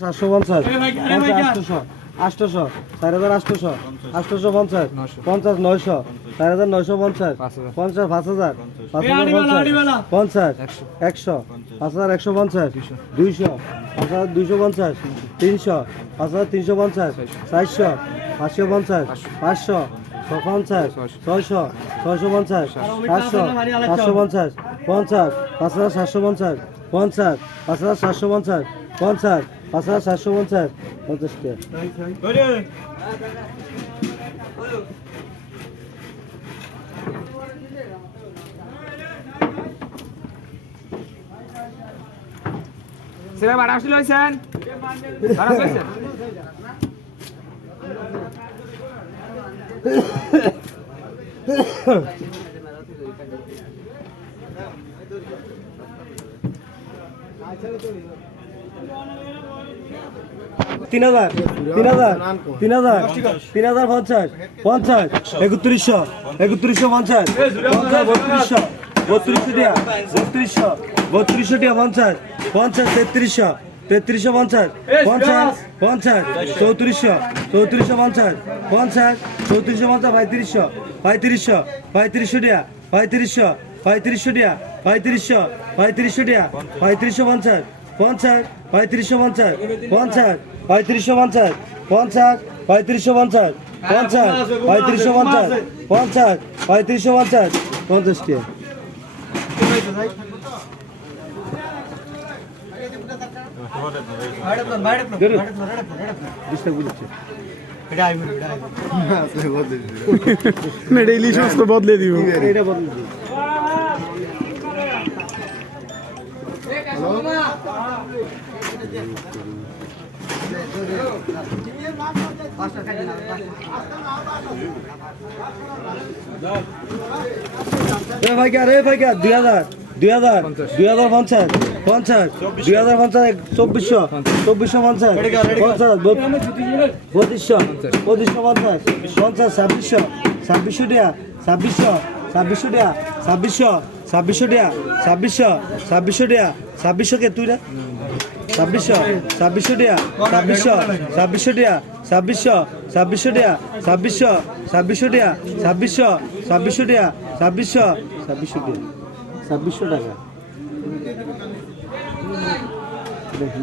সাতশো পঞ্চাশ। আটশোশো আটশোশো চার হাজার আটশোশো আটশোশো পঞ্চাশ পঞ্চাশ নয়শো চার হাজার নয়শো পঞ্চাশ পঞ্চাশ পাঁচ হাজার পাঁচ হাজার পঞ্চাশ একশো। পাঁচ হাজার একশো পঞ্চাশ দুইশো। পাঁচ হাজার দুইশো পঞ্চাশ তিনশো পাঁচ হাজার তিনশো পঞ্চাশ চারশো পাঁচশো পঞ্চাশ পাঁচশো। ছ পঞ্চাশ ছয়শো ছয়শো পঞ্চাশ সাতশো সাতশো পঞ্চাশ পঞ্চাশ পাঁচ হাজার সাতশো পঞ্চাশ পঞ্চাশ পাঁচ হাজার সাতশো পঞ্চাশ পঞ্চাশ পাঁচ হাজার সাতশো পঞ্চাশ পঞ্চাশ টাকা হয়েছেন তিন হাজার তিন হাজার তিন হাজার তিন হাজার পঞ্চাশ পঞ্চাশ, একত্রিশশো একত্রিশশো পঞ্চাশ পঞ্চাশ, বত্রিশশো বত্রিশশো টিয়া, বত্রিশশো বত্রিশশো টিয়া পঞ্চাশ পঞ্চাশ, তেত্রিশশো তেত্রিশশো পঞ্চাশ পঞ্চাশ পঞ্চাশ, চৌত্রিশশো চৌত্রিশশো পঞ্চাশ পঞ্চাশ, চৌত্রিশশো পঞ্চাশ, পঁয়ত্রিশশো পঁয়ত্রিশশো পঁয়ত্রিশশো টিয়া, পঁয়ত্রিশশো পঁয়ত্রিশশো টিয়া, পঁয়ত্রিশশো পঁয়ত্রিশশো টিয়া, পঁয়ত্রিশশো পঞ্চাশ পঞ্চাশ পঁয়ত্রিশশো পঞ্চাশ পঞ্চাশ পঁয়ত্রিশশো পঞ্চাশ পঞ্চাশ পঁয়ত্রিশশো পঞ্চাশ পঞ্চাশ পঁয়ত্রিশশো পঞ্চাশ পঞ্চাশ পঁয়ত্রিশশো পঞ্চাশ পঞ্চাশটি সমস্ত বদলে দিব। এটা বদল দিই। দুই হাজার দুই হাজার দুই হাজার পঞ্চাশ পঞ্চাশ দুই হাজার পঞ্চাশ চব্বিশশো চব্বিশশো পঞ্চাশ পঞ্চাশ পঁচিশশো পঁচিশশো পঞ্চাশ পঞ্চাশ ছাব্বিশশো ছাব্বিশশো টিয়া ছাব্বিশশো ছাব্বিশশো টিয়া ছাব্বিশশো ছাব্বিশশো টিয়া ছাব্বিশশো ছাব্বিশশো টিয়া ছাব্বিশশো কে তুই রে? ছাব্বিশশো ছাব্বিশশো টিয়া ছাব্বিশশো ছাব্বিশশো টিয়া ছাব্বিশশো ছাব্বিশশো টিয়া ছাব্বিশশো ছাব্বিশশো টিয়া ছাব্বিশশো ছাব্বিশশো টিয়া ছাব্বিশশো ছাব্বিশশো টিয়া ছাব্বিশশো টাকা। দেখি